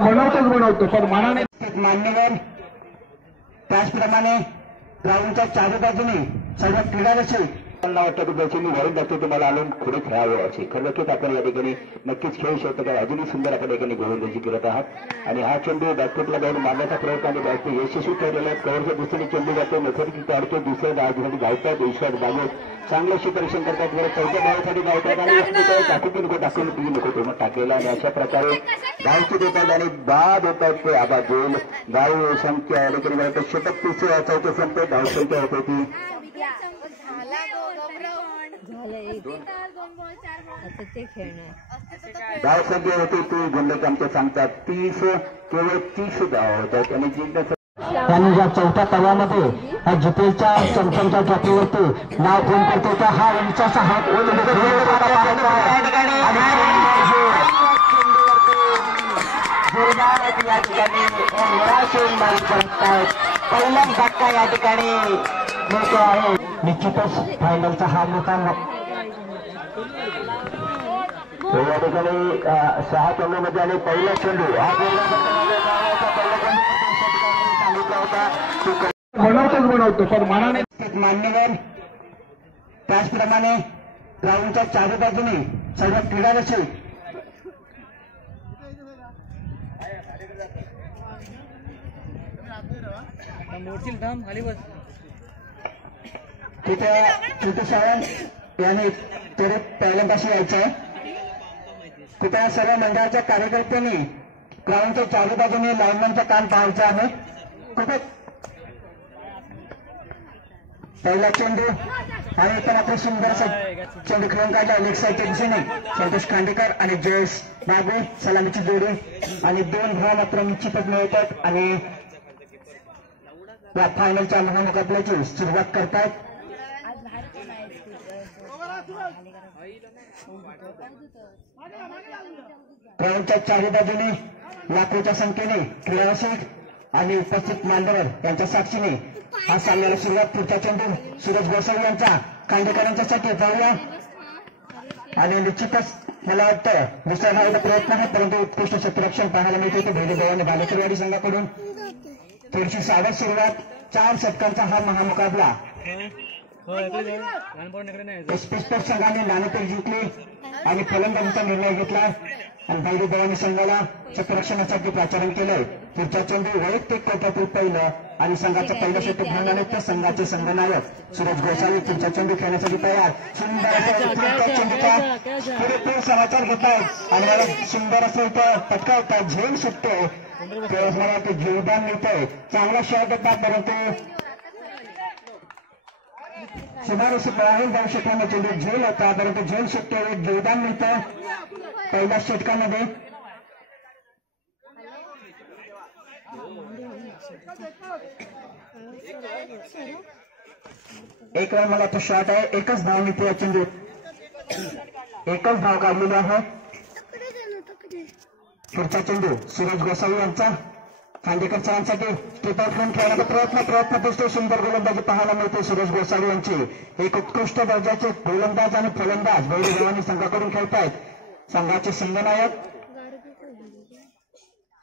बनवतो पण मनाने मान्यवर त्याचप्रमाणे ग्राउंडच्या चारी बाजूने सर्व क्रीडारसिक मला वाटतं की त्याची मी घरी जातो तुम्हाला आणून पुढे खेळावं असे खरं नक्कीच आपण या ठिकाणी नक्कीच खेळू शकतो तर अजूनही सुंदर आपण ठिकाणी गोलंदाजी करत आहात आणि हा चेंडू बॅकफुटला जाऊन मारण्याचा प्रयत्न आणि बॅट यशस्वी ठरलेला आहे कव्हरच्या दृष्टीने चेंडू जातो नैसर्गिक काढतो दुसऱ्या धावासाठी धावतात ईश्वर बागेत चांगलं क्षेत्ररक्षण करतात बरं चौथ्या धावासाठी धावतात आणि टाकून नको टाकून ती नको तेव्हा टाकलेला आणि अशा प्रकारे धावची देतात आणि बाद होतात ते आबा गोल धाव संख्या या ठिकाणी शतक तिसरे चौथे संख्या धावसंख्या होते ती धाव संख्या होती ती गंडक आमच्या सांगतात 30 केवळ 30 धाव होतात आणि जिंकण्याचं त्यांनी या चौथ्या तव्यामध्ये जितेलच्या चमचमच्या ट्रॉफीवरती नाव फोन करतो तर हा उंचाचा हात पहिला धक्का या ठिकाणी मिळतो आहे निश्चितच फायनलचा हा मुकाम या ठिकाणी 6 चेंडूमध्ये आणि पहिला चेंडू हा सांगितला होता बनवतो पण मनाने मान्यवर त्याचप्रमाणे ग्राउंडच्या चारी बाजूने सर्व क्रीडारसिक तिथे छोटे सावंत यांनी तेरे पहिल्यांदाशी यायचं आहे तिथे सर्व मंडळाच्या कार्यकर्त्यांनी ग्राउंडच्या चारी बाजूने लाईनमॅनचं काम पाहायचं आहे कुठे पहिला चेंडू आणि पण आपले सुंदर चेंडू खेळून काढला लेग साईडच्या दिशेने संतोष खांडेकर आणि जयेश बागू सलामीची जोडी आणि 2 धावा मात्र निश्चितच मिळतात आणि या फायनलच्या महामुकाबल्याची सुरुवात करतायत ग्राउंडच्या चारी बाजूने लाखोच्या संख्येने क्रीडारसिक आणि उपस्थित मान्यवर यांच्या साक्षीने हा सामन्याला सुरुवात पुढचा चेंडू सूरज गोसावी यांचा खांडेकरांच्यासाठी जाऊया आणि निश्चितच मला वाटतं दुसऱ्या धावाचा प्रयत्न आहे परंतु उत्कृष्ट क्षेत्ररक्षण पाहायला मिळते ते भैरव आणि बालेकरवाडी संघाकडून थोडीशी सावध सुरुवात 4 षटकांचा हा महामुकाबला एसपी स्पोर्ट्स संघाने नाणेफेक जिंकली आणि फलंदाजीचा निर्णय घेतला आणि भैरव भवानी संघाला क्षेत्ररक्षणासाठी प्राचारण केलंय पुढचा चेंडू वैयक्तिक कोट्यातील पहिलं आणि संघाचं पहिलं षटक घेऊन आले तर संघाचे संघनायक सूरज गोसावी पुढचा चेंडू खेळण्यासाठी तयार सुंदर चेंडूचा पुरेपूर समाचार घेतायत आणि मला सुंदर असं इथं पटकावतात झेल सुटते मला ते जीवदान मिळतंय चांगला शॉट देतात परंतु सुमारे 12 षटकांना चेंडू झेल होता परंतु झेल सुटते जीवदान मिळतं पहिल्या षटकामध्ये एक रन मला तो शॉट आहे एकच धाव मिळते या चेंडू एकच धाव काढलेली आहे पुढचा चेंडू सूरज गोसावी यांचा खांडेकर सरांसाठी स्टेप आउट करून खेळण्याचा प्रयत्न दिसतो सुंदर गोलंदाजी पाहायला मिळते सूरज गोसावी यांची एक उत्कृष्ट दर्जाचे गोलंदाज आणि फलंदाज भैरव भवानी संघाकडून खेळतायत संघाचे संघनायक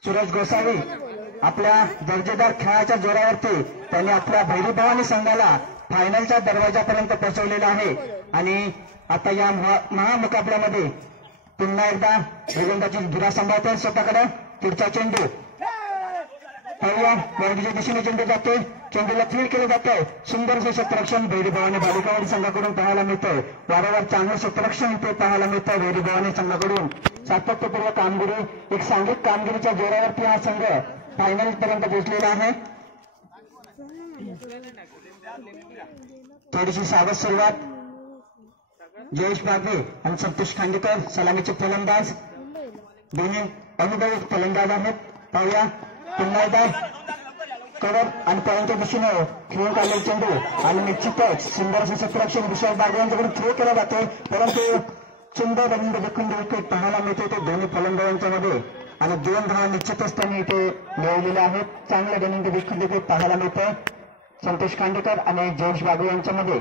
सूरज गोसावी आपल्या दर्जेदार खेळाच्या जोरावरती त्यांनी आपल्या भैरव भवानी संघाला फायनलच्या दरवाजापर्यंत पोहोचवलेला आहे आणि आता या महामुकाबल्यामध्ये पुन्हा एकदा गोलंदाजी धुरा सांभाळते स्वतःकडे पुढचा चेंडू पहिल्या वर्गीच्या दिशेने चेंडू जातोय चेंडूला फील्ड केलं जातंय सुंदर असं क्षेत्ररक्षण भैरव भवानी बालिकावाडी संघाकडून पाहायला मिळतंय वारंवार चांगलं क्षेत्ररक्षण इथे पाहायला मिळतंय भैरव भवानी संघाकडून सातत्यपूर्व कामगिरी एक सांघिक कामगिरीच्या जोरावरती हा संघ फायनल पर्यंत पोहोचलेला आहे थोडीशी सावध सुरुवात जयेश बागवे आणि संतोष खांडेकर सलामीचे फलंदाज दोन्ही अनुभवी फलंदाज आहेत पाहूया पुन्हा एकदा कव्हर आणि पॉईंटच्या दिशेने खेळून काढलेला चेंडू आणि निश्चितच सुंदर असं क्षेत्ररक्षण विशाल बागवे यांच्याकडून थ्रो केला जातो परंतु सुंदर रविंद विखुंड विकेट पाहायला मिळते ते दोन्ही फलंदाजांच्या मध्ये आणि 2 धावा निश्चितच त्यांनी इथे मिळवलेल्या आहेत चांगलं रविंद विखुंड विकेट पाहायला मिळतं संतोष खांडेकर आणि जयेश बागवे यांच्यामध्ये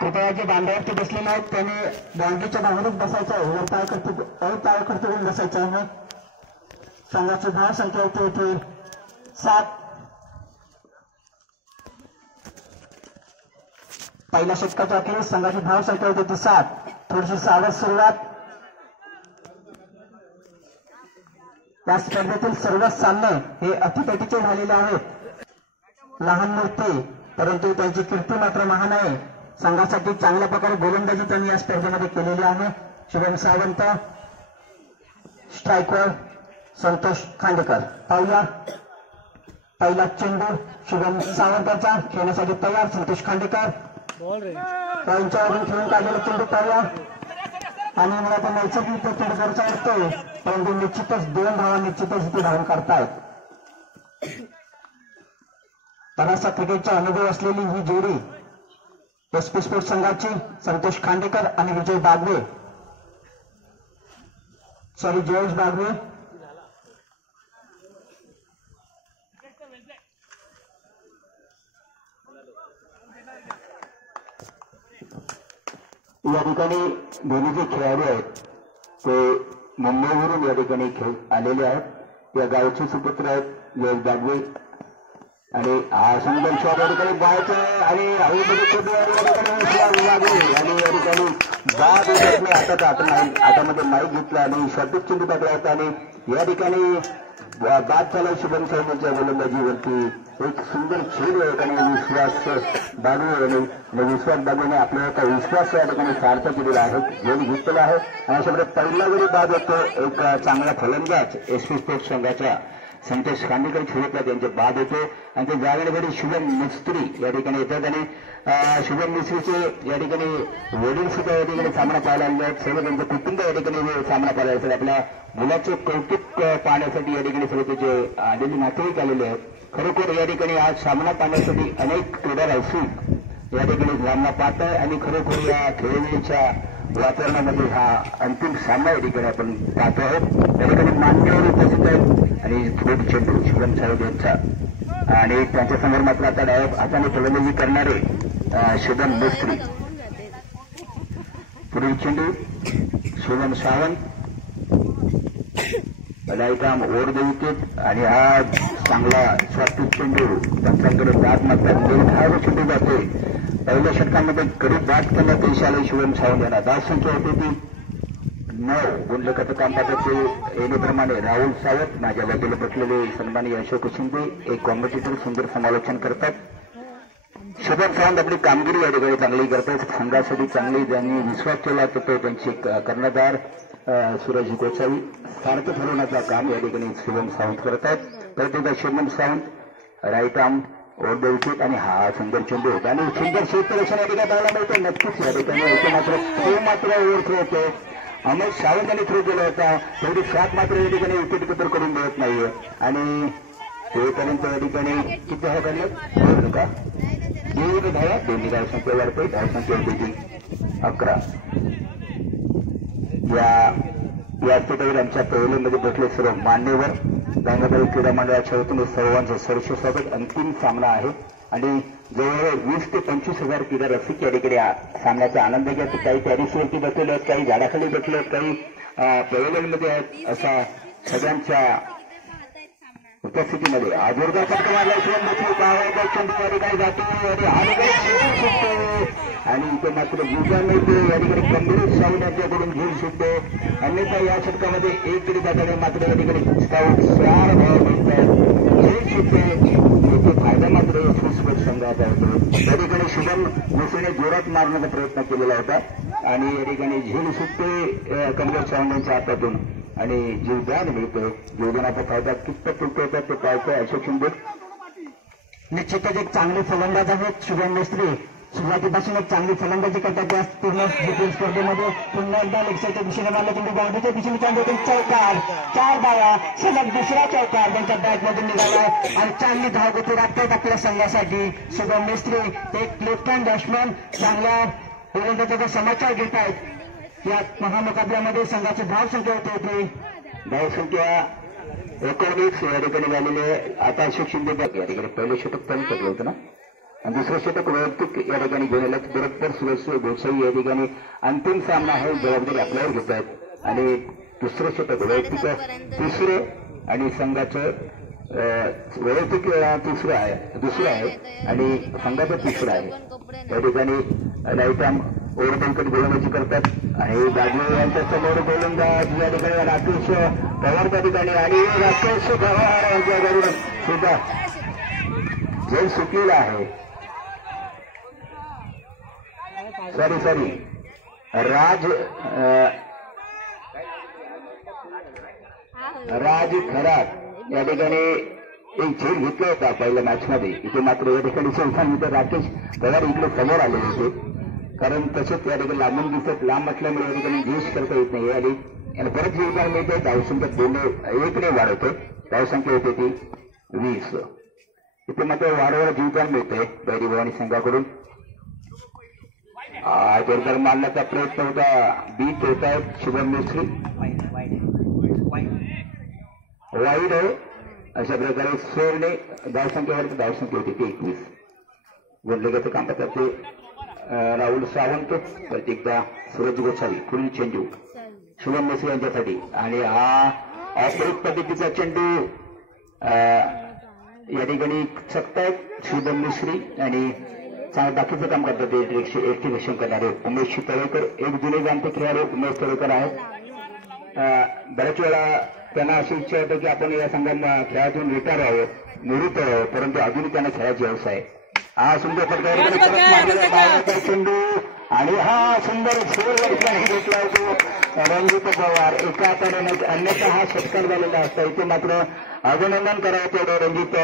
कृपया जे बांधावरती बसलेले आहेत त्यांनी बाउंड्रीच्या बाहेरच बसायचं आहे. वर पाय खर्च बसायचं आहे. संघाची धाव संख्या येथे 7. पहिल्या षटकाच्या अखेरीस संघाची धाव संख्या होती 7. थोडीशी सावध सुरुवात. या स्पर्धेतील सर्वच सामने हे अतिपेटीचे झालेले आहेत. लहान मूर्ती परंतु त्यांची कीर्ती मात्र महान आहे. संघासाठी चांगल्या प्रकारे गोलंदाजी त्यांनी या स्पर्धेमध्ये केलेली आहे. शुभम सावंत स्ट्रायकर संतोष खांडेकर. पाहूया पहिला चेंडू शुभम सावंताचा खेळण्यासाठी तयार. संतोष खांडेकर त्यांच्यावरून खेळून काढलेला चेंडू पाहूया आणि मला आता नैसर्गिक चेंडू करायचा वाटतोय परंतु निश्चितच 2 धावा निश्चितच इथे धावून काढतायत. बराचसा क्रिकेटचा अनुभव असलेली ही जोडी एसपी स्पोर्ट्स संघाची संतोष खांडेकर आणि विजय बागवे जयेश बागवे. या ठिकाणी दोन्ही जे खेळाडू आहेत ते मुंबईवरून या ठिकाणी खेळ आलेले आहेत. या गावचे सुपुत्र आहेत जयेश बागवे आणि हा सुंदर शॉट या ठिकाणी बायचे आणि आणि या ठिकाणी बाद हातामध्ये माईक घेतला आणि शॉर्टच चेंडू टाकला होता आणि या ठिकाणी बाद झाला शुभम सावंतच्या गोलंदाजीवरती. एक सुंदर खेळ आहे आणि विश्वास बागवेने आपल्याला विश्वास या ठिकाणी सार्थ केलेला आहे. गोल घेतलेला आहे आणि अशा प्रकारे पहिला जरी बाद होतो एक चांगला फलंदाज एसपी स्पोर्ट्स संघाच्या संतोष खांडेकर खेळतला त्यांचे बाद होते आणि ते जागेसाठी शुभम मिस्त्री या ठिकाणी येतात आणि शुभम मिस्त्रीचे या ठिकाणी वडील सुद्धा या ठिकाणी सामना पाहायला आलेले आहेत. सर्व त्यांचं कुटुंब या ठिकाणी सामना पाहायला असतात. आपल्या मुलाचे कौतुक पाहण्यासाठी या ठिकाणी सर्व त्याचे आलेले नातेवाईक आलेले आहेत. खरोखर या ठिकाणी आज सामना पाहण्यासाठी अनेक क्रीडा रसिक या ठिकाणी सामना पाहत आहे आणि खरोखर या खेळीच्या वातावरणामध्ये हा अंतिम सामना या ठिकाणी आपण पाहतो आहोत. या ठिकाणी मान्यवर उपस्थित आहेत आणि थोड चेंडू शुभम सावंत यांचा आणि त्यांच्यासमोर मात्र आता डायरेक्ट हाताने फलंदाजी करणारे शुभम मिस्त्री. पुढील चेंडू शुभम सावंत लाईकाम ओव्हर द विकेट आणि हा चांगला स्वात्विक चेंडू त्यांच्याकडे बाद मात्र निर्धार चेंडू जाते. पहिल्या षटकामध्ये गरीब बाद केला देश आले शुभम सावंत यांना. धाव संख्या होती ती 9. गुंडलकट कामकाजाचे येण्याप्रमाणे राहुल सावंत माझ्या बाजूला बसलेले सन्मानी अशोक शिंदे एक कॉम्पिटिटर सुंदर समालोचन करतात. शुभम सावंत आपली कामगिरी या ठिकाणी चांगली करतात. संघासाठी चांगली ज्यांनी विश्वास केला तर तो त्यांचे कर्णधार सूरज गोसावी सार्थ ठरवण्याचं काम या ठिकाणी शुभम सावंत करतात. परत Shubham Sawant right arm over the wicket आणि हा सुंदर चेंडू होता आणि सुंदर क्षेत्ररक्षण या ठिकाणी पाहायला मिळतं. नक्कीच या ठिकाणी मात्र तो मात्र ओव्हर थ्रो होतो. अमोल सावंत यांनी थ्रो केला होता. तेवढी शॉट मात्र या ठिकाणी विकेट किपर करून मिळत नाहीये आणि तेपर्यंत या ठिकाणी किती धावा काढल्या का 2 धावा. दोन्ही धाव संख्या वाढते. धाव संख्या होती 11. या स्टेटवर आमच्या पहिल्यांमध्ये बसले सर्व मान्यवर गंगाधर क्रीडा मंडळाच्या वतीने सर्वांचं सरसे स्वागत. अंतिम सामना आहे आणि जवळजवळ 20 ते 25 हजार क्रीडा रसिक या ठिकाणी सामन्याचा आनंद घेत. काही टॅरिसवरती बसलेले आहेत, काही झाडाखाली बसले आहेत, काही पवेलियनमध्ये आहेत. असा सगळ्यांच्या उपस्थितीमध्ये जोरदार फटका मारला काही जातो आणि इथे मात्र गुजा मिळते. या ठिकाणी कमलेश सावंत यांच्याकडून घेऊन सुटतो. अन्यथा या षटकामध्ये एक तरी जाताना मात्र या ठिकाणी 4 धावा मिळतात. खेळ सुटते फायदा मात्र स्पोर्ट्स संघाचा होतो. या ठिकाणी शुभम मिस्त्रीने जोरात मारण्याचा प्रयत्न केलेला होता आणि या ठिकाणी झेल सुटते कमलेश सावंत यांच्या हातातून आणि जीवदान मिळतं. जीवदानाचा फायदा कितपत तुटतो ते पाहतोय अशोक शिंदे. निश्चितच एक चांगले फलंदाज आहेत शुभम मिस्त्री. सुरुवातीपासून एक चांगली फलंदाजी करतात. त्या पूर्ण स्पर्धेमध्ये पुन्हा एकदा लेगसाईडच्या दिशेने मारला चेंडू बाउंड्रीच्या दिशेने चेंडू चौकार. 4 धावा सलग दुसरा चौकार त्यांच्या बॅटमधून निघाला आणि चांगली धावगती राखतात आपल्या संघासाठी शुभम मिस्त्री. एक लेफ्ट हँड बॅट्समन चांगल्या गोलंदाजाचा समाचार घेत आहेत. या महामुकाबल्यामध्ये संघाची धाव संख्या होती. धाव संख्या 19 या ठिकाणी झालेली आहे. आता अशोक शिंदे या ठिकाणी पहिलं षटक पण पडलं होतं ना आणि दुसरं षटक वैयक्तिक या ठिकाणी घेऊन आल्यात बरोबर सुरेश गोसाई या ठिकाणी अंतिम सामना आहे जबाबदारी आपल्यावर घेत आहेत आणि दुसरं षटक वैयक्तिक तिसरे आणि संघाचं वैयक्तिक दुसरं आहे आणि संघाचं तिसरं आहे. या ठिकाणी राईटाम ओव्हरबँकेट गोलंदाजी करतात आणि बाजू यांच्या समोर गोलंदाज या ठिकाणी राकेश पवार त्या ठिकाणी आणि राकेश पवार यांच्याकडून सुद्धा झेल सुटलेला आहे. सॉरी राज खरात या ठिकाणी एक झेल घेतला होता पहिल्या मॅच मध्ये. इथे मात्र या ठिकाणी संस्थानमित्र राकेश पवार इकडे समोर आले होते कारण तसेच या ठिकाणी लांबून दिसत लांब असल्यामुळे या ठिकाणी घेऊच करता येत नाही आणि याला परत जीवदार मिळते. धावसंख्या 2-1 वाढवते. धावसंख्या होते ती 20. इथे मात्र वारंवार जीवदार मिळते बैरी भवानी संघाकडून. जोरदार मारण्याचा प्रयत्न होता. बीट होत आहेत शुभम मिस्त्री वाईड आहे. अशा प्रकारे सोरने धावसंख्येवरती धावसंख्या होती ती 21. गोलंदाजीचं काम करतात ते राहुल सावंत. परत एकदा सूरज गोसावी. पुढील चेंडू शुभम मिस्त्री यांच्यासाठी आणि हा ऑफरोड पद्धतीचा चेंडू या ठिकाणी चकतायत शुभम मिस्त्री आणि बाकीचं काम करतात ते एक्टिव्हेशन करणारे उमेश तळेकर. एक जुने जाणते खेळाडू उमेश तळेकर आहेत. बऱ्याच वेळा त्यांना अशी इच्छा होते की आपण या संघात खेळातून रिटायर व्हावं निवृत्त व्हावं परंतु अजूनही त्यांना खेळायची हौस आहे. हा सुंदर प्रकारे चेंडू आणि हा सुंदर घेतला होतो रणजित पवार एका हाताने अन्यथा हा षटकार झालेला असता. इथे मात्र अभिनंदन करावं तेवढं रणजित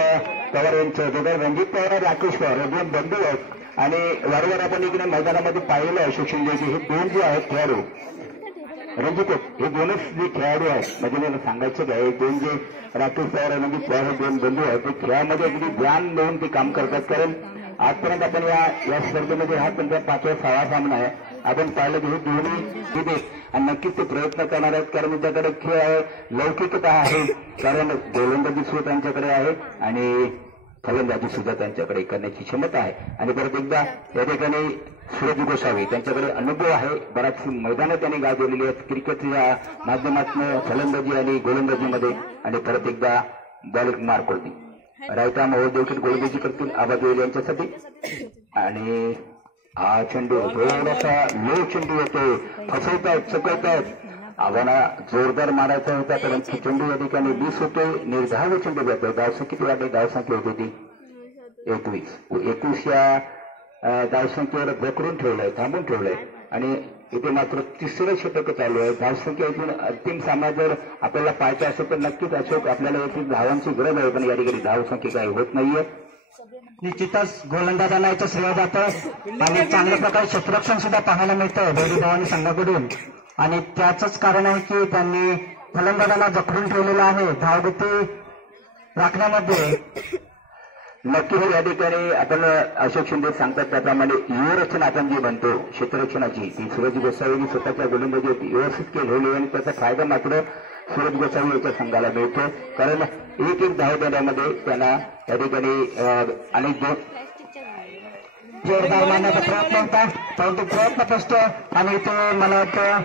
पवार यांचं. रणजित पवार राकेश पवार हे दोन बंधू आहेत आणि वारंवार आपण इकडे मैदानामध्ये पाहिलेलं आहे शिक्षण द्यायचे हे दोन जे आहेत खेळाडू रणजित हे दोनच जे खेळाडू आहेत म्हणजे मला सांगायचं काय दोन जे राकेश पवार आणि रणजित पवार हे दोन बंधू आहेत ते खेळामध्ये अगदी ध्यान देऊन ते काम करतात. कारण आजपर्यंत आपण या स्पर्धेमध्ये हा त्यांचा 5वा-6वा सामना आहे. आपण पाहिलं की हे दोन्ही तिथे आणि नक्कीच ते प्रयत्न करणार आहेत कारण त्याकडे खेळ आहे लौकिकता आहे कारण गोलंदाजी सुद्धा त्यांच्याकडे आहे आणि फलंदाजी सुद्धा त्यांच्याकडे करण्याची क्षमता आहे. आणि परत एकदा या ठिकाणी सूरज गोसावी त्यांच्याकडे अनुभव आहे. बराच मैदानं त्यांनी गाजवलेली आहेत क्रिकेटच्या माध्यमातून फलंदाजी आणि गोलंदाजीमध्ये. आणि परत एकदा बॉल मार्क होती राईट आर्म ओव्हर गोलंदाजी करतील आबाद यांच्यासाठी आणि हा चेंडू थोडासा लो चेंडू येतो. फसवतायत चकवतायत. आव्हाना जोरदार मारायचा होता परंतु चेंडू या ठिकाणी 20 होतोय. निर्धाव चेंडू जातोय. धावसंख्येची वाटे धावसंख्या होती ती 21 या धावसंख्येवर बकरून ठेवलंय थांबून ठेवलंय आणि इथे मात्र तिसरं षटक चालू आहे. धावसंख्या इथून अंतिम सामना जर आपल्याला पाहायचा असेल तर नक्कीच अशोक आपल्याला याची धावांची गरज आहे पण या ठिकाणी धावसंख्या काही होत नाहीये. निश्चितच गोलंदाजांना याचं श्रेय जातं आणि चांगल्या प्रकारे क्षेत्ररक्षण सुद्धा पाहायला मिळतं बैरी भवानी संघाकडून आणि त्याचंच कारण आहे की त्यांनी फलंदाजांना जखडून ठेवलेलं आहे. धावगती राखण्यामध्ये नक्की या ठिकाणी आपण अशोक शिंदे सांगतात त्याप्रमाणे व्यूहरचना आपण जी म्हणतो क्षेत्ररक्षणाची ती सूरज गोसावींनी स्वतःच्या गोलंदाजी व्यवस्थित केली आणि त्याचा फायदा मात्र सूरज गोसावी याच्या संघाला मिळतो कारण एक धाव देण्यामध्ये त्यांना या ठिकाणी अनेक जोरदार मारण्याचा प्रयत्न होता परंतु प्रयत्न फसतो आणि इथे मला वाटतं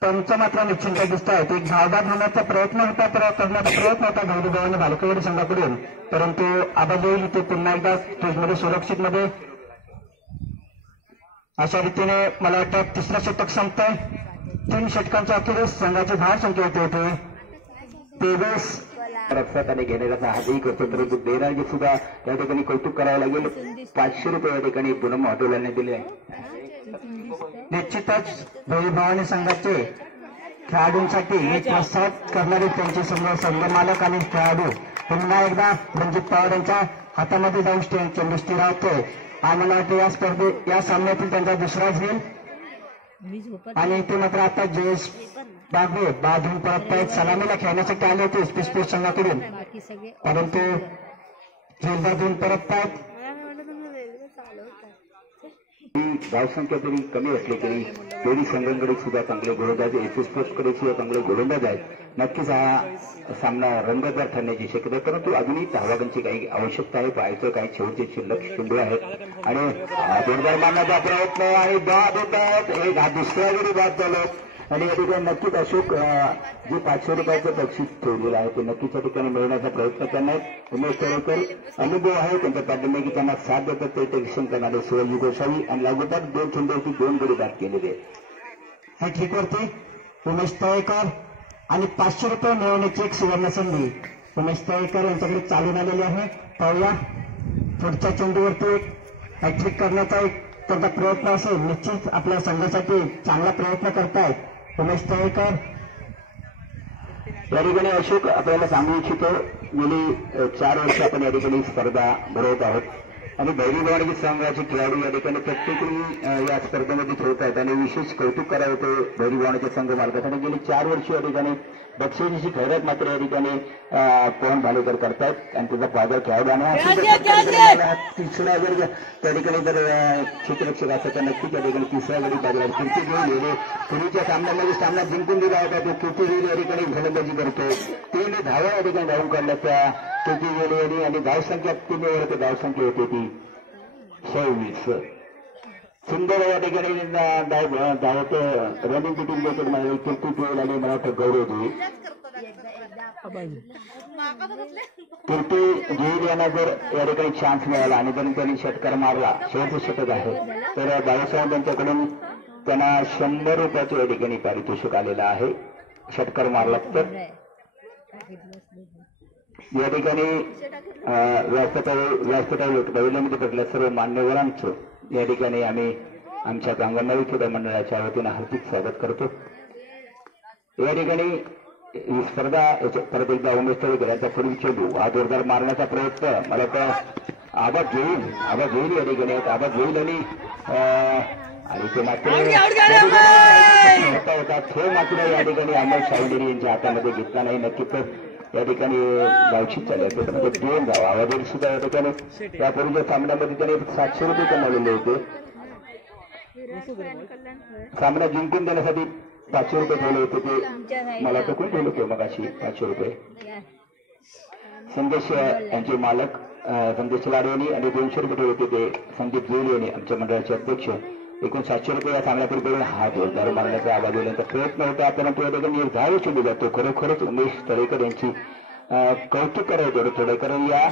त्यांचं मात्र निश्चिंत दिसत आहेत. एक धावबाद होण्याचा प्रयत्न होता करण्याचा प्रयत्न होता बैरी भवानी भालकेवाडी संघाकडून परंतु आबाज येईल इथे पुन्हा एकदा स्टेजमध्ये सुरक्षित मध्ये अशा रीतीने मला वाटतं तिसरं षटक संपतंय. 3 षटकांच्या अखेरीस संघाची धाव संख्या होते 23. रक्षात आणि घेण्याचा हातही करतो परंतु देणारे सुद्धा या ठिकाणी कौतुक करावं लागेल. 500 रुपये या ठिकाणी पूनम हॉटेलने दिले आहे. निश्चितच बैरी भवानी संघाचे खेळाडूंसाठी एक प्रोत्साहन करणारे त्यांचे संघ मालक आणि खेळाडू पुन्हा एकदा रणजित पवार यांच्या हातामध्ये जाऊन चेंडू स्थिरावतोय आणि मला वाटतं या सामन्यातील त्यांचा दुसरा झेल आणि ते मात्र आता जयेश बागवे बाधून परत सलामीला खेळण्यासाठी आले होते स्पोर्ट्स संघाकडून परंतु झेल बाधून परत धावसंख्या तरी कमी असली तरी दोन्ही संघांकडे सुद्धा चांगले गोलंदाज एस स्पोर्ट्सकडे सुद्धा चांगले गोलंदाज आहेत. नक्कीच हा सामना रंगतदार ठरण्याची शक्यता आहे, परंतु अजूनही धावांची काही आवश्यकता आहे. पाहायचं काही शेवटचे शिल्लक चेंडू आहेत आणि जोरदार मारण्याचा प्रयत्न आणि बाद होत आहेत. एक हा दुसरा जरी बाद झाला आणि या ठिकाणी नक्कीच अशोक जे 500 रुपयाचं बक्षीस ठेवलेलं आहे ते नक्कीच या ठिकाणी मिळवण्याचा प्रयत्न करणार. उमेश तळेकर अनुभव आहे त्यांच्या पाठीमागे त्यांना साथ देतात ते टेक्शन करणारे शिवाजी गोसावी आणि लागोपाठ 2 चेंडूवरती 2 गडी बाद केलेले आहेत. हॅट्रिकवरती उमेश तळेकर आणि 500 रुपये मिळवण्याची एक सुवर्ण संधी उमेश तळेकर यांच्याकडे चालून आलेली आहे. पाहूया पुढच्या चेंडूवरती एक हॅट्रिक करण्याचा एक त्यांचा प्रयत्न असेल. निश्चित आपल्या संघासाठी चांगला प्रयत्न करतायत उमेश तळेकर. या ठिकाणी अशोक आपल्याला सांगू इच्छितो गेली 4 वर्ष आपण या ठिकाणी स्पर्धा भरवत आहोत आणि भैरी भवानी संघाचे खेळाडू या ठिकाणी प्रत्येकी या स्पर्धेमध्ये खेळत आहेत आणि विशेष कौतुक करावं होतं भैरी भवानीचे संघ मालकासाठी. गेली 4 वर्ष या ठिकाणी बक्षिसाची खैरात मात्र या ठिकाणी पवन भालेकर करतायत आणि त्याचा फायदा खेळाडू आणि तिसरा जर त्या ठिकाणी जर क्षेत्ररक्षक असेल तर नक्कीच त्या ठिकाणी तिसरा गडी बाजूला कीर्ती घेऊन पूर्वीच्या सामन्यामध्ये सामना जिंकून दिला होता. तो कीर्ती गेली या ठिकाणी फलंदाजी करतो. 3 धावा या ठिकाणी धावून काढल्या त्या कीर्ती गेली आणि धावसंख्या 3 ओव्हर धावसंख्या होती ती 26. सुंदर या ठिकाणी धावत रनिंग बिटिंग देखील मला कीर्ती गोयल आणि मला वाटतं गौरव देईल. कीर्ती गोयल यांना जर या ठिकाणी चान्स मिळाला आणि जर त्यांनी षटकार मारला शेवटचं षटक आहे तर बाळासाहेब यांच्याकडून त्यांना 100 रुपयाचं या ठिकाणी पारितोषिक आलेलं आहे षटकार मारला तर. या ठिकाणी व्यासपीठावर पवेलियनमध्ये बसलेल्या सर्व मान्यवरांचं या ठिकाणी आम्ही आमच्या कांगणनवी क्रीडा मंडळाच्या वतीनं हार्दिक स्वागत करतो. या ठिकाणी ही स्पर्धा परत एकदा उमेश तळेकर यांचा पूर्वी चेंडू हा जोरदार मारण्याचा प्रयत्न मला तर आवाज घेईल या ठिकाणी आवाज घेईल आणि ते मात्र होता खेळ मात्र या ठिकाणी अमोल सावंडेरी यांच्या हातामध्ये घेतला नाही. नक्कीच या ठिकाणी गावची चालू म्हणजे 2 धाव आवाज सुद्धा या ठिकाणी यापूर्वीच्या सामन्यामध्ये त्याने 700 रुपये कमावलेले होते. सामना जिंकून देण्यासाठी 500 रुपये ठेवले होते ते मला तर कोण ठेवले होते मग अशी 500 रुपये. संदेश यांचे मालक संदेश लाड यांनी आणि 200 रुपये ठेवले होते ते संदीप जोली यांनी आमच्या मंडळाचे अध्यक्ष. एकूण 700 रुपये या सामन्यापूर्वी हा जोरदार मारण्याचा आवाज येण्याचा प्रयत्न होता. परंतु या ठिकाणी निर्धार चेंडू जातो. खरोखरच उमेश तळेकर यांची कौतुक करावं थोडं कारण या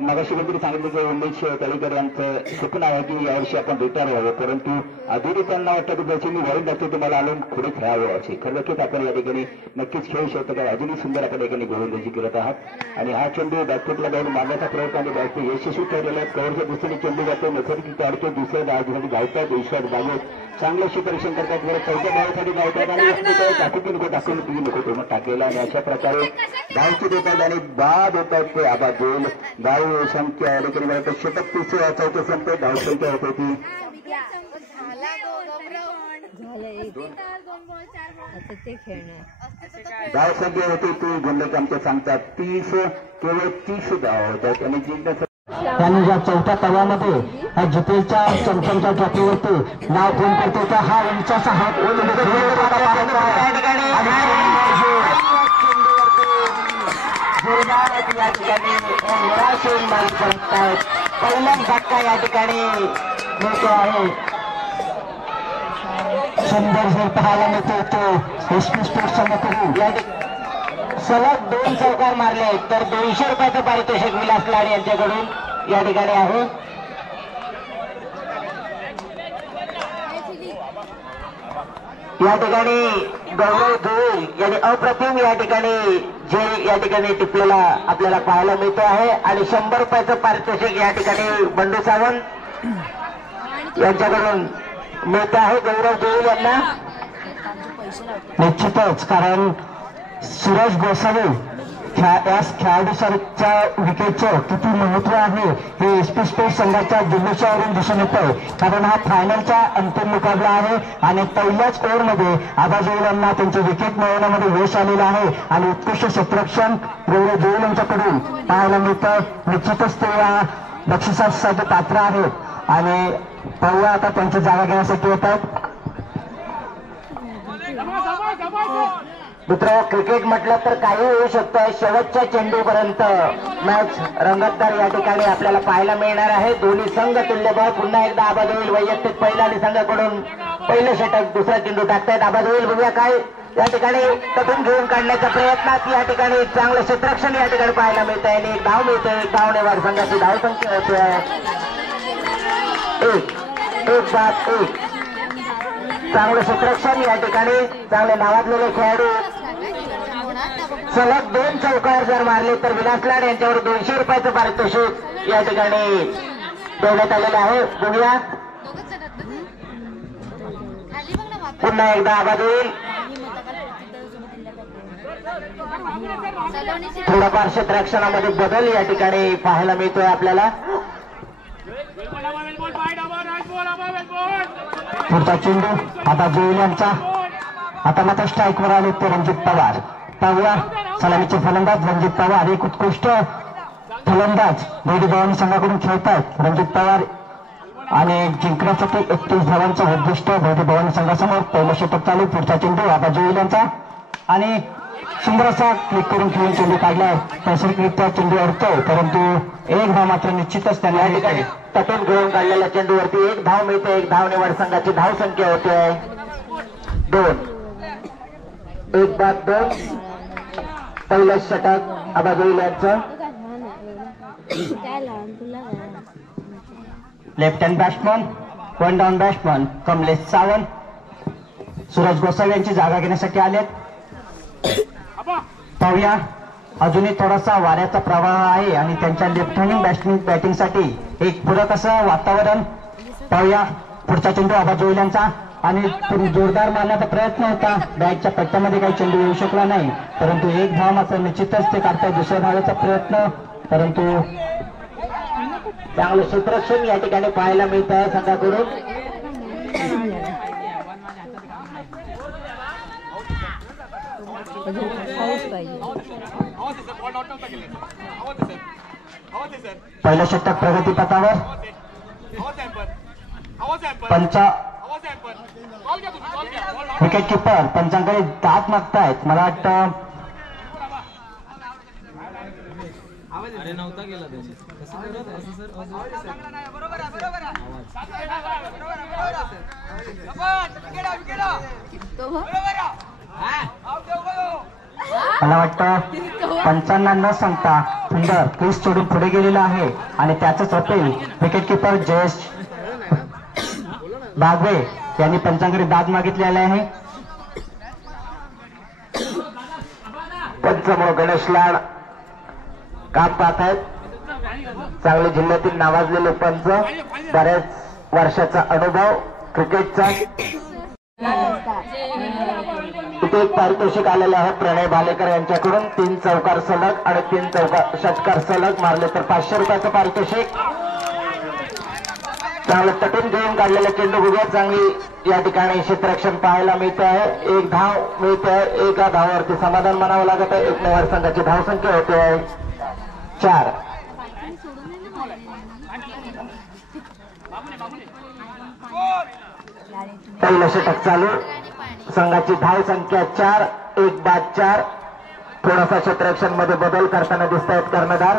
मगाशी मंत्री सांगितलं की उमेश तळेकर यांचं स्वप्न आहे की यावर्षी आपण रिटायर व्हावं, परंतु अधुरी त्यांना वाटतं की जशी मी वाईट असतो तुम्हाला आणून पुढे खेळावं असे. खरं नक्कीच आपण या ठिकाणी नक्कीच खेळू शकतो का अजूनही सुंदर आपण या ठिकाणी गोलंदाजी करत आहात आणि हा चेंडू बॅकफुटला जाऊन मारण्याचा प्रयत्न आणि बॅट यशस्वी ठरलेला आहे. कव्हरच्या दिशेने चेंडू जातो नैसर्गिक काढतो दुसऱ्या धावसाठी धावतात दुसऱ्या धावत चांगलं परीक्षण करतात बरं चौथ्या धावासाठी धावतात आणि टाकून नको मग टाकलेला आणि अशा प्रकारे धावची देतात आणि बाद होतात ते आबाद होईल. धाव संख्या या ठिकाणी मला षटक 30 चौथं संख्या धाव संख्या होते ती धाव संख्या होती ती गोलंदाज आमच्या सांगतात 30 केवळ 30 धावा होतात आणि जिंकण्याचं त्याने या चौथ्या तव्यामध्ये जितेलच्या चमचमच्या ट्रॉफीवरती नाव फोन करतो का हा उंचाचा हात या ठिकाणी पहिलाच धक्का या ठिकाणी मिळतो आहे. सुंदर जर पाहायला मिळतो तो एसपी स्पोर्ट्स संघाकडून सलग 2 चौकार मारले तर 200 रुपयाचं पारितोषिक विलास लाड यांच्याकडून या ठिकाणी आहे. या ठिकाणी गौरव धुळ यांनी अप्रतिम या ठिकाणी जे या ठिकाणी टिपलेला आपल्याला पाहायला मिळतो आहे आणि 100 रुपयाचं पारितोषिक या ठिकाणी बंडू सावंत यांच्याकडून मिळत आहे गौरव धुळ यांना. निश्चितच कारण सुरेश गोसावी या खेळाडूच्या विकेटचं किती महत्व आहे हे एसपी स्पोर्ट्स संघाच्या जिल्ह्यावरून दिसून येत आहे. कारण हा फायनलचा अंतिम मुकाबला आहे आणि पहिल्याच ओव्हरमध्ये आबाज यांना त्यांचे विकेट मिळवण्यामध्ये यश आलेलं आहे आणि उत्कृष्ट क्षेत्ररक्षण गौरव जोईल यांच्याकडून पाहायला मिळतं. निश्चितच ते या बक्षिसासाठी पात्र आहेत आणि पाहूया आता त्यांची जागा घेण्यासाठी येतात. मित्र क्रिकेट म्हटलं तर काही होऊ शकतं. शेवटच्या चेंडूपर्यंत मॅच रंगतदार या ठिकाणी आपल्याला पाहायला मिळणार आहे. दोन्ही संघ तुल्यबळ. पुन्हा एकदा आबाद होईल. वैयक्तिक पहिला आणि संघाकडून पहिलं षटक, दुसरा चेंडू टाकतायत. आबाद होईल. बघूया काय या ठिकाणी तटून घेऊन काढण्याच्या प्रयत्नात या ठिकाणी चांगलं क्षेत्ररक्षण या ठिकाणी पाहायला मिळत आहे आणि एक धाव मिळते. एक धावने वाढ संघाची धावसंख्या होते एक बाद एक. चांगलं क्षेत्ररक्षण या ठिकाणी. चांगले नावाजलेले खेळाडू. सलग 2 चौकार जर मारले तर विलास लाड यांच्यावर 200 रुपयाचं पारितोषिक या ठिकाणी देण्यात आलेलं आहे. बघूया पुन्हा एकदा आबाद होईल. थोडंफार क्षेत्ररक्षणामध्ये बदल या ठिकाणी पाहायला मिळतोय आपल्याला. पुढचा चेंडू आता जोईल्यांचा. आता मात्र स्ट्राईकवर आले ते रणजित पवार. पाहूया सलामीचे फलंदाज रणजित पवार. एक उत्कृष्ट फलंदाज बेडी भवानी संघाकडून खेळतात रणजित पवार आणि जिंकण्यासाठी 31 धावांचं उद्दिष्ट बेडी भवानी संघासमोर. पहिलं षटक चालू. पुढचा चेंडू आता जोईल्यांचा आणि सुंदर असा क्लिक करून खेळून चेंडू काढला. नैसर्गिकरित्या चेंडू अडतो परंतु एक धाव मात्र निश्चितच त्यांनी या ठिकाणी तटून घेऊन काढलेल्या चेंडूवरती एक धाव मिळते. एक धाव निवड संघाची धाव संख्या होते 2. एक बाद 2. पहिलं षटक आबाद होईल यांचं. Left hand batsman, one down batsman Kamlesh Sawant Suraj Gosavi यांची जागा घेण्यासाठी आलेत. पाहूया अजूनही थोडासा वाऱ्याचा प्रवाह आहे आणि त्यांच्या लेफ्ट हँडिंग बॅटिंगसाठी एक पूरक असं वातावरण. पाहूया पुढचा चेंडू आबाद होईल यांचा आणि जोरदार मारण्याचा प्रयत्न होता. बॅटच्या पट्ट्यामध्ये काही चेंडू येऊ शकला नाही परंतु एक धाव मात्र निश्चितच ते काढतात. दुसऱ्या धावेचा प्रयत्न परंतु चांगलं क्षेत्ररक्षण या ठिकाणी पाहायला मिळत आहे संघाकडून. पहिलं षटक प्रगतीपथावर. विकेट किपर पंचांकडे दात मागतायत. मला वाटतं मला वाटतं पंचांना न सांगता सुंदर क्रीज सोडून पुढे गेलेला आहे आणि त्याच appeal wicket keeper Jayesh Bagwe यांनी पंचांकडे दाद मागितलेले आहे. पंच म्हणून गणेश लाड काम पाहत आहेत. चांगले जिल्ह्यातील नावाजलेले पंच. बऱ्याच वर्षाचा अनुभव क्रिकेटचा. इथे एक पारितोषिक आलेलं आहे प्रणय भालेकर यांच्याकडून. 3 चौकार सलग आणि 3 षटकार सलग मारले तर 500 रुपयाचं पारितोषिक. चांगलं तटून घेऊन काढलेला चेंडू. बघूया चांगली या ठिकाणी क्षेत्ररक्षण पाहायला मिळत आहे. एक धाव मिळते आहे. एका धावावरती समाधान मानावं लागत आहे. एक नव्या संघाची धावसंख्या होते 4. पहिलं षटक चालू. संघाची धाव संख्या 4. एक बाद 4. थोडासा क्षेत्ररक्षण मध्ये बदल करताना दिसत आहेत कर्णधार.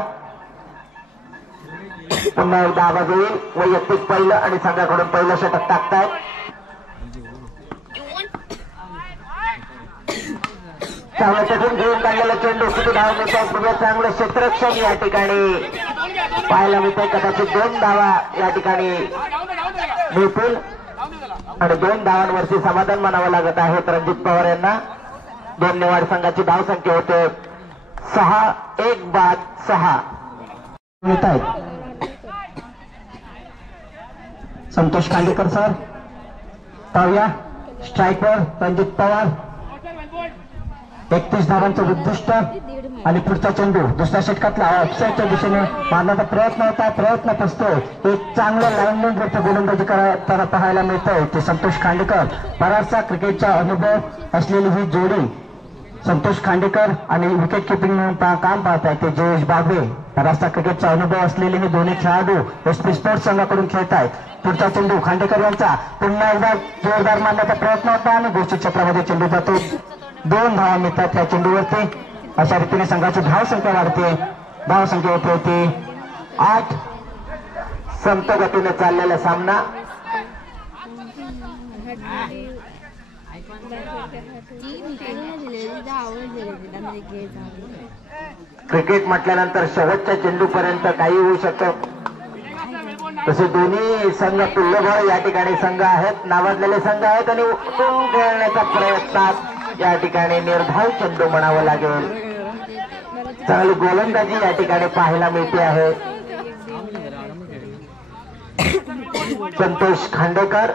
पुन्हा एकदा आवाज येईल. वैयक्तिक पहिलं आणि संघाकडून पहिलं षटक टाकतायत. चांगलं तटून घेऊन काढलेला चेंडू. किती धाव मिळतात. चांगलं क्षेत्ररक्षण या ठिकाणी पाहायला मिळतंय. कदाचित 2 धावा या ठिकाणी मिळतील आणि 2 धावांवरती समाधान मानावं लागत आहे रणजित पवार यांना. 2 निवाड संघाची धाव संख्या होते 6. एक बाद 6 मिळत आहेत. संतोष खांडेकर सर. पाहूया स्ट्राईकवर रणजित पवार. 31 धावांचं उद्दिष्ट आणि पुढचा चेंडू दुसऱ्या षटकातला ऑफसाईडच्या दिशेने मारण्याचा प्रयत्न होता. प्रयत्न फसतो. एक चांगलं लाईनमेन वरती गोलंदाजी करताना पाहायला मिळतंय ते संतोष खांडेकर. बराचसा क्रिकेटचा अनुभव असलेली ही जोडी संतोष खांडेकर आणि विकेट किपिंग काम पाहत आहे ते जयेश बागवे राष्ट्रीय क्रिकेटचा अनुभव असलेले हे दोन्ही खेळाडू एसपी स्पोर्ट्स संघाकडून खेळत आहेत. पुढचा चेंडू खांडेकर यांचा पुन्हा एकदा जोरदार मारण्याचा प्रयत्न होता आणि गोष्टी चक्रामध्ये चेंडू जातो. 2 धावा मिळतात त्या चेंडूवरती. अशा रीतीने संघाची धावसंख्या वाढते. धावसंख्या होती 8. संत गतीने चाललेला सामना. क्रिकेट म्हटल्यानंतर शेवटच्या चेंडूपर्यंत काही होऊ शकतं. तसे दोन्ही संघ तुल्यबळ या ठिकाणी संघ आहेत, नावाजलेले संघ आहेत आणि उत्तम खेळण्याचा प्रयत्नात या ठिकाणी निर्धाव चेंडू म्हणावं लागेल. चांगली गोलंदाजी या ठिकाणी पाहायला मिळते आहे. संतोष खांडेकर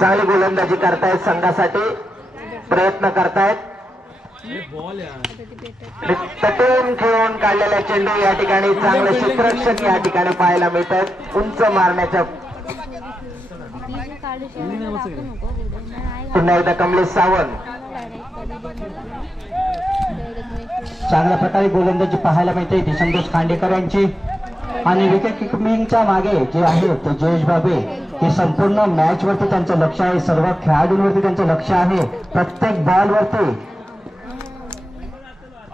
चांगली गोलंदाजी करतायत, संघासाठी प्रयत्न करतायत. तटून खेळून काढलेला चेंडू या ठिकाणी चांगलं क्षेत्ररक्षण या ठिकाणी पाहायला मिळत आहेत. उंच मारण्याच्या पुन्हा एकदा कमलेश सावंत चांगल्या प्रकारे गोलंदाजी पाहायला मिळते ती संतोष खांडेकर यांची. आणि विकेट किपिंगच्या मागे जे आहे ते जयेश बाबे, हे संपूर्ण मॅच वरती त्यांचं लक्ष आहे, सर्व खेळाडूंवरती त्यांचं लक्ष आहे. प्रत्येक बॉल वरती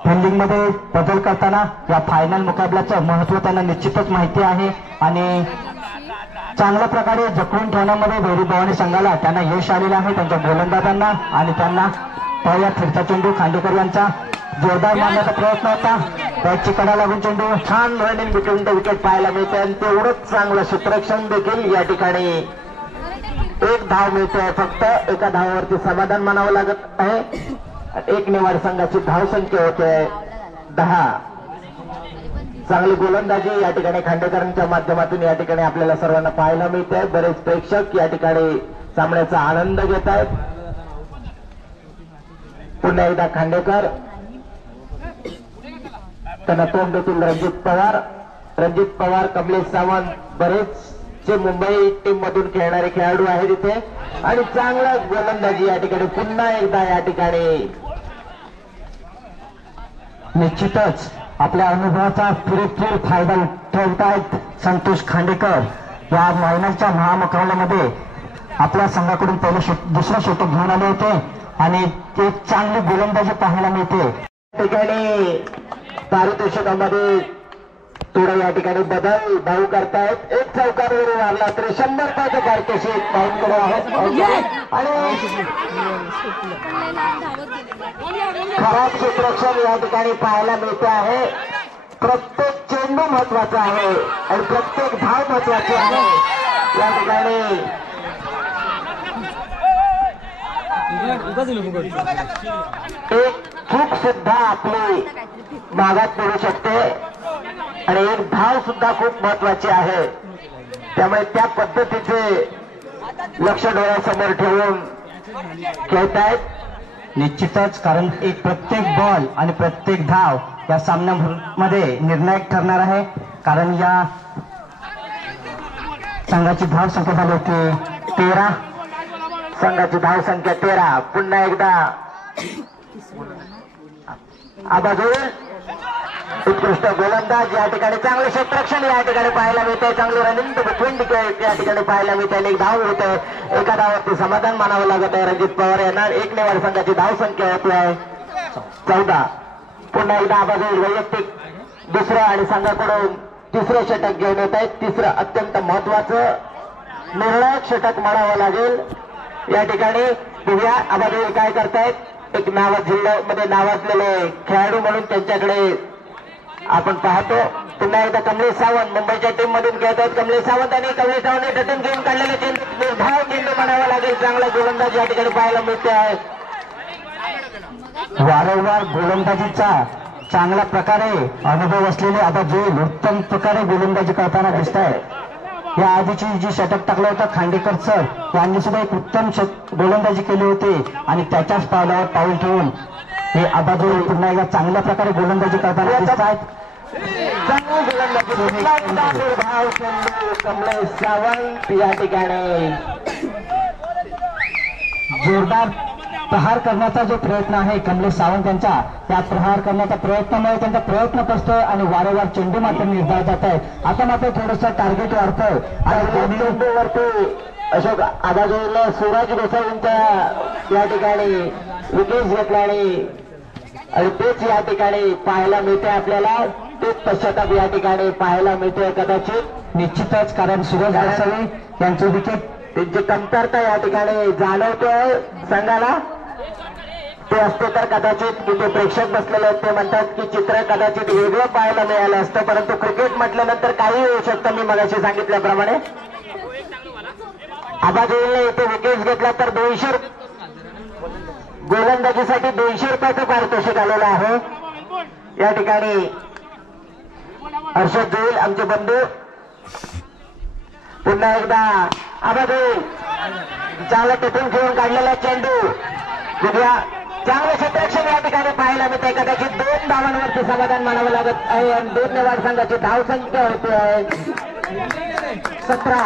फिल्डिंग मध्ये बदल करताना या फायनल मुकाबल्याचं महत्व त्यांना निश्चितच माहिती आहे. आणि चांगल्या प्रकारे जखडून ठेवण्यामध्ये भैरी भवानी संघाला त्यांना यश आलेलं आहे, त्यांच्या गोलंदाजांना. आणि त्यांना पहिल्या फिरता चेंडू खांडेकर यांचा जोरदार मारण्याचा प्रयत्न होता. बॅटची कडा लागून चेंडू छान रनिंग बिटवीन द विकेट पाहायला मिळते. आणि तेवढंच चांगलं क्षेत्ररक्षण देखील या ठिकाणी. 1 धाव मिळते फक्त. एका धावावरती समाधान मानावं लागत आहे. 1 निवाड संघाची धावसंख्या होते 10. चांगली गोलंदाजी या ठिकाणी खांडेकरांच्या माध्यमातून या ठिकाणी आपल्याला सर्वांना पाहायला मिळते. बरेच प्रेक्षक या ठिकाणी सामन्याचा आनंद घेत आहेत. पुन्हा एकदा खांडेकर, त्यांना तोंड देतील रणजित पवार, कमलेश सावंत, बरेचसे मुंबई टीम मधून खेळणारे खेळाडू आहेत इथे. आणि चांगला गोलंदाजी या ठिकाणी पुन्हा एकदा या ठिकाणी. निश्चितच आपल्या अनुभवाचा पुरेपूर फायदा उठवतायत संतोष खांडेकर. या फायनलच्या महामुकाबल्यामध्ये आपल्या संघाकडून दुसरं षटक घेऊन आले होते आणि एक चांगली गोलंदाजी पाहायला मिळते. ठिकाणी पारितोषिकामध्ये थोडं या ठिकाणी बदल भाऊ करतायत. 1 चौकावर मारला तरी 100 पारितोषिक पाहून आहे. आणि खराब क्षेत्ररक्षण या ठिकाणी पाहायला मिळते आहे. प्रत्येक चेंडू महत्वाचा आहे आणि प्रत्येक धाव महत्वाची आहे या ठिकाणी. एक चूक सुद्धा आपली मागात पडू शकते आणि 1 धाव सुद्धा खूप महत्वाची आहे. त्यामुळे त्या पद्धतीचे लक्ष डोळ्यासमोर ठेवून खेळतायत. निश्चितच, कारण एक प्रत्येक बॉल आणि प्रत्येक धाव या सामन्यामध्ये निर्णायक ठरणार आहे. कारण या संघाची धाव संख्या झाली होती 13. संघाची धाव संख्या 13. पुन्हा एकदा आबाजोल उत्कृष्ट गोलंदाज या ठिकाणी. चांगले क्षेत्ररक्षण या ठिकाणी पाहायला मिळते. चांगली रनिंग बिटवीन विकेट या ठिकाणी पाहायला मिळते. 1 धाव होते. एका धावावरती समाधान मानावं लागत आहे. रणजित पवार यांना 1 निवाड संघाची धाव संख्या होती आहे 14. पुन्हा एकदा आबाजोल वैयक्तिक दुसरं आणि संघाकडून 3रं षटक घेऊन येत आहेत. 3रं अत्यंत महत्वाचं निर्णायक षटक म्हणावं लागेल या ठिकाणी. बघूया आबाजोल काय करतायत. एक जिल्ह्यामध्ये नावाजलेले खेळाडू म्हणून त्यांच्याकडे आपण पाहतो. पुन्हा एकदा कमलेश सावंत मुंबईच्या टीम मधून खेळत आहेत. कमलेश सावंत आणि कमलेश सावंत टटून घेऊन काढलेले चेंडू धाव चेंडू म्हणावा लागेल. चांगला गोलंदाज या ठिकाणी पाहायला मिळते आहे. वारंवार गोलंदाजीचा चांगल्या प्रकारे अनुभव असलेले आता जे उत्तम प्रकारे गोलंदाजी करताना दिसत आहे. या आधीची जी षटक टाकलं होतं खांडेकर सर यांनी सुद्धा एक उत्तम गोलंदाजी केली होती आणि त्याच्याच पावलावर पाऊल ठेवून हे आबाजोल पुन्हा एकदा चांगल्या प्रकारे गोलंदाजी करताना दिसत आहेत. कमलेश सावंत या ठिकाणी जोरदार प्रहार करण्याचा जो प्रयत्न आहे कमलेश सावंत यांचा, त्या प्रहार करण्याच्या प्रयत्नामुळे त्यांचा प्रयत्न फसतोय आणि वारंवार चेंडू मात्र निर्धार जात आहे. आता मात्र थोडंसं टार्गेट वाढतंय आणि चेंडूवरती अशोक आबाजोला सूरज गोसावींच्या या ठिकाणी विकेट घेतला आणि तेच या ठिकाणी पाहायला मिळते आपल्याला. तेच पश्चाताप या ठिकाणी पाहायला मिळते कदाचित निश्चितच, कारण सूरज गोसावी यांची विकेट त्यांची कमतरता या ठिकाणी जाणवतोय संघाला. ते असते तर कदाचित तिथे प्रेक्षक बसलेले आहेत ते म्हणतात की चित्र कदाचित वेगळं पाहायला मिळालं असतं, परंतु क्रिकेट म्हटल्यानंतर काही होऊ शकतं. मी मगाशी सांगितल्याप्रमाणे आबाजोलने इथे विकेट घेतला तर 200 गोलंदाजीसाठी 200 रुपयाचं पारितोषिक आलेलं आहे. या ठिकाणी हर्षद जोईल आमचे बंधू पुन्हा एकदा आबाजोल चांगला टिपून खेळून काढलेला चेंडू बघूया. चांगलं क्षेत्ररक्षण या ठिकाणी पाहायला मिळते. कदाचित 2 धावांवरती समाधान मानावं लागत आहे आणि 2 नेवाड संघाची धावसंख्या होते आहे 17.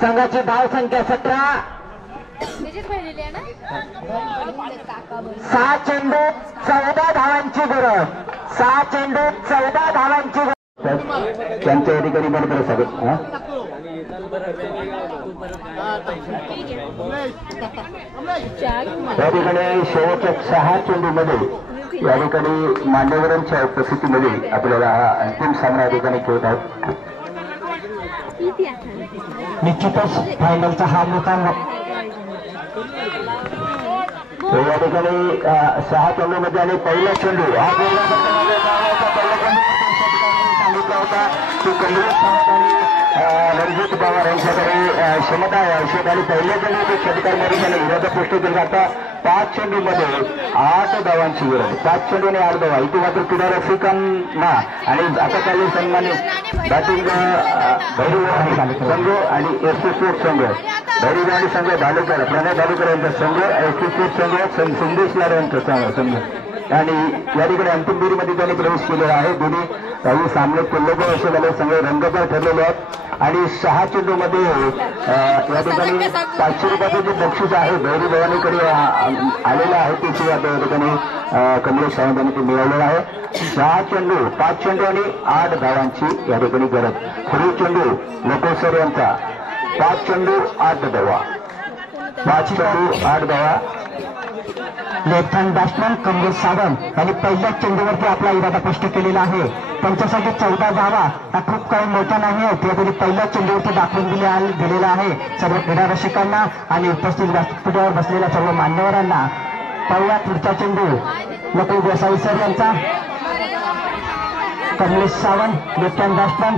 संघाची धावसंख्या 17. 6 चेंडू 14 धावांची गरज. 6 चेंडू 14 धावांची गरज. त्यांच्या या ठिकाणी बरोबर स्वागत. या ठिकाणी शेवटच्या 6 चेंडूमध्ये या ठिकाणी मान्यवरांच्या उपस्थितीमध्ये आपल्याला हा अंतिम सामना या ठिकाणी खेळत आहोत. निश्चितच फायनलचा हा मुकाम या ठिकाणी 6 चेंडूमध्ये आणि पहिला चेंडू हा सांगितला होता की कमलेश सावंत आणि रणजित पवार यांच्याकडे क्षमता आहे औषध आणि पहिल्या चेंडू षटकार मारून त्याला विरोधापुष्टी केली. आता 5 चेंडूमध्ये 8 धावांची गरज. 5 चेंडू आणि 8 धावा. इथे मात्र क्रीडा रसिकांना आणि आता चालू सन्मानित बॅटिंग भैरवाणी संघ आणि एसटी स्पोर्ट्स संघ, भैरवाणी संघ धालेकर, प्रणय धालेकर यांचा संघ, एसटी स्पोर्ट्स संघ संदेश लाड यांचा संघ आणि या ठिकाणी अंतिम फेरीमध्ये त्यांनी प्रवेश केलेला आहे. दोन्ही काही सामने कोल्हापूर असे झाले संघ रंगतदार ठरलेले आहेत आणि 6 चेंडूमध्ये या ठिकाणी 500 रुपयाचं जे बक्षीस आहे भैरी भवानीकडे आलेलं आहे ते सुद्धा या ठिकाणी कमलेश सावंत यांनी ते मिळवलेलं आहे. 6 चेंडू 5 चेंडू आणि 8 धावांची या ठिकाणी गरज. पुढील चेंडू लोकेश्वर यांचा 5 चेंडू 8 धावा. 5 चेंडू 8 धावा. Left hand batsman Kamlesh Sawant यांनी पहिल्याच चेंडूवरती आपला इरादा स्पष्ट केलेला आहे. त्यांच्यासाठी 14 धावा हा खूप काही मोठा नाही आहे. ते त्यांनी पहिल्याच चेंडूवरती दाखवून दिलेला आहे सर्व क्रीडा रसिकांना आणि उपस्थित व्यासपीठावर बसलेल्या सर्व मान्यवरांना. पाहूया पुढचा चेंडू नकुल गोसावी सर यांचा. Kamlesh Sawant left hand batsman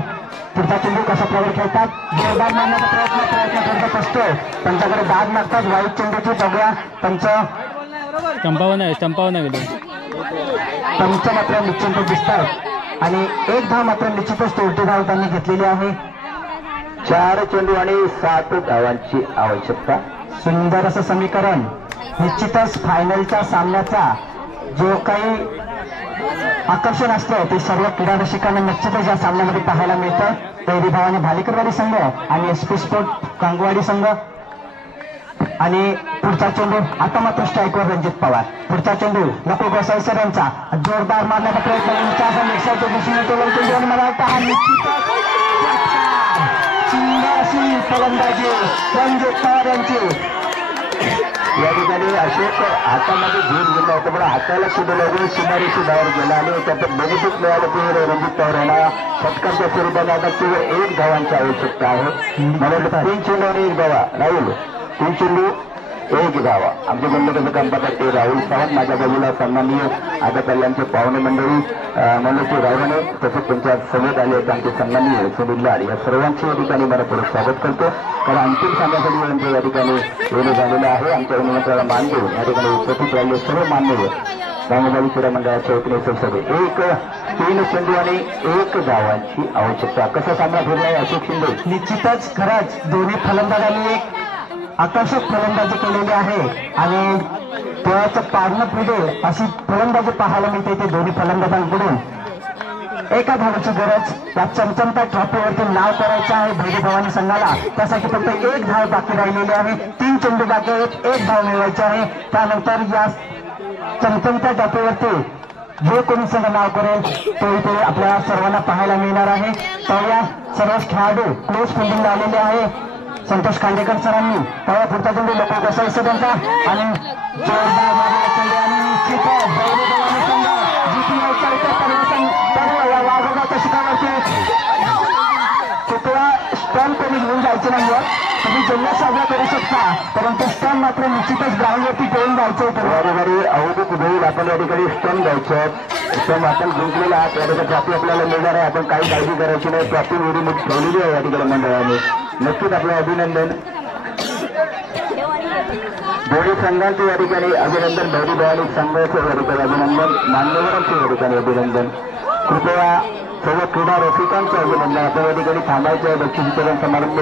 पुढचा चेंडू कशा प्रकारे खेळतात. जोरदार मारण्याचा प्रयत्न करत असतोय. त्यांच्याकडे दाद मागतात वाईट चेंडूची. बघूया त्यांचं स्टंपावर गेलो. पंच मात्र निश्चिंत दिसत आहेत आणि 1 धाव मात्र निश्चितच तोडटी धाव त्यांनी घेतलेली आहे. 4 चेंडू आणि 7 धावांची आवश्यकता. सुंदर असं समीकरण. निश्चितच फायनलच्या सामन्याचा जो काही आकर्षण असतं ते सर्व क्रीडा रसिकांना निश्चितच या सामन्यामध्ये पाहायला मिळतं. तैरी भवानी भालेकरवाडी संघ आणि एसपी स्पोर्ट कांगवाडी संघ. आणि पुढचा चेंडू आता मात्र स्ट्राईकवर रणजित पवार. पुढचा चेंडू नकुल गोसावी सर यांचा. जोरदार मारण्याचा प्रयत्न निश्चित दिशेने तो चेंडू आणि मला वाटतं हा निश्चितच सुंदर अशी फलंदाजी रणजित पवार यांची. या ठिकाणी अशोक हातामध्ये झेल गेला होता पण हाताला सुद्धा लागून सुमारेशी बाहेर गेला आणि त्याचं बेनिफिट मिळालं की रणजित पवार यांना षटकांच्या स्वरूपाने आता केवळ 1 धावांची आवश्यकता आहे. मला वाटतं 3 चेंडू आणि 1 धावा. राहुल 3 चेंडू 1 धावा. आमचे बंधू काम पाहतात ते राहुल सावंत. माझ्या बाजूला सन्माननीय आता कल्याणचे पाहुणे मंडळी मनोज रावणे तसेच त्यांच्या समेत आले आहेत आमचे सन्माननीय सुनील लाड. या सर्वांचे या ठिकाणी मला थोडं स्वागत करतो कारण अंतिम सामन्यासाठी यांचं या ठिकाणी येणं झालेलं आहे. आमच्या निमंत्रणाला मान देऊन या ठिकाणी उपस्थित राहिले सर्व मान्यवर रामोबाई क्रीडा मंडळाच्या वतीने सभे. 3 चेंडू आणि 1 धावांची आवश्यकता. कसा सामना ठरला आहे अशोक शिंदे. निश्चितच खरंच दोन्ही फलंदाजांनी एक आकर्षक फलंदाजी केलेली आहे आणि तेव्हाचं पारणं पुढे अशी फलंदाजी पाहायला मिळते ते दोन्ही फलंदाजांकडून. एका धावाची गरज या चमचमत्या ट्रॉफीवरती नाव करायचं आहे भैरी भवानी संघाला. त्यासाठी फक्त एक धाव बाकी राहिलेली आहे. 3 चेंडू बाकी आहेत, एक धाव मिळवायची आहे. त्यानंतर या चमचमत्या ट्रॉफीवरती जे कोणी संघ नाव करेल तो इथे आपल्या सर्वांना पाहायला मिळणार आहे. तेव्हा सर्वच खेळाडू क्लोज फिल्डिंगला आलेले आहे. संतोष खांडेकर सरांनी तेव्हा पुढचा चेंडू लोक बसायचं त्यांचा आणि जोरदार मारलेला चेंडू आणि निश्चितच भैरी भवानी संघ जिंकण्याच्या या वाघोबाच्या शिखरावरती चितळा स्टंप कोणी घेऊन जायचे नाहीये. तुम्ही जल्लोष साजरा करू शकता परंतु स्टंप मात्र निश्चितच ग्राउंडवरती ठेवून जायचं होतं. वारंवारी अवधूत होईल आपण या ठिकाणी स्टंप द्यायचं. स्टंप आपण जिंकलेला आहात या ठिकाणी ट्रॉफी आपल्याला मिळणार आहे. आपण काही काळजी करायची नाही. ट्रॉफी एवढी मोठी ठेवलेली आहे या ठिकाणी मंडळाने. नक्कीच आपलं अभिनंदन. दोन्ही संघांचे या ठिकाणी अभिनंदन. भैरी भवानी संघाचे या ठिकाणी अभिनंदन. मान्यवरांचे या ठिकाणी अभिनंदन. कृपया सर्व क्रीडा रसिकांचे अभिनंदन. आपण या ठिकाणी थांबायचे आहे. बक्षीस वितरण समारंभ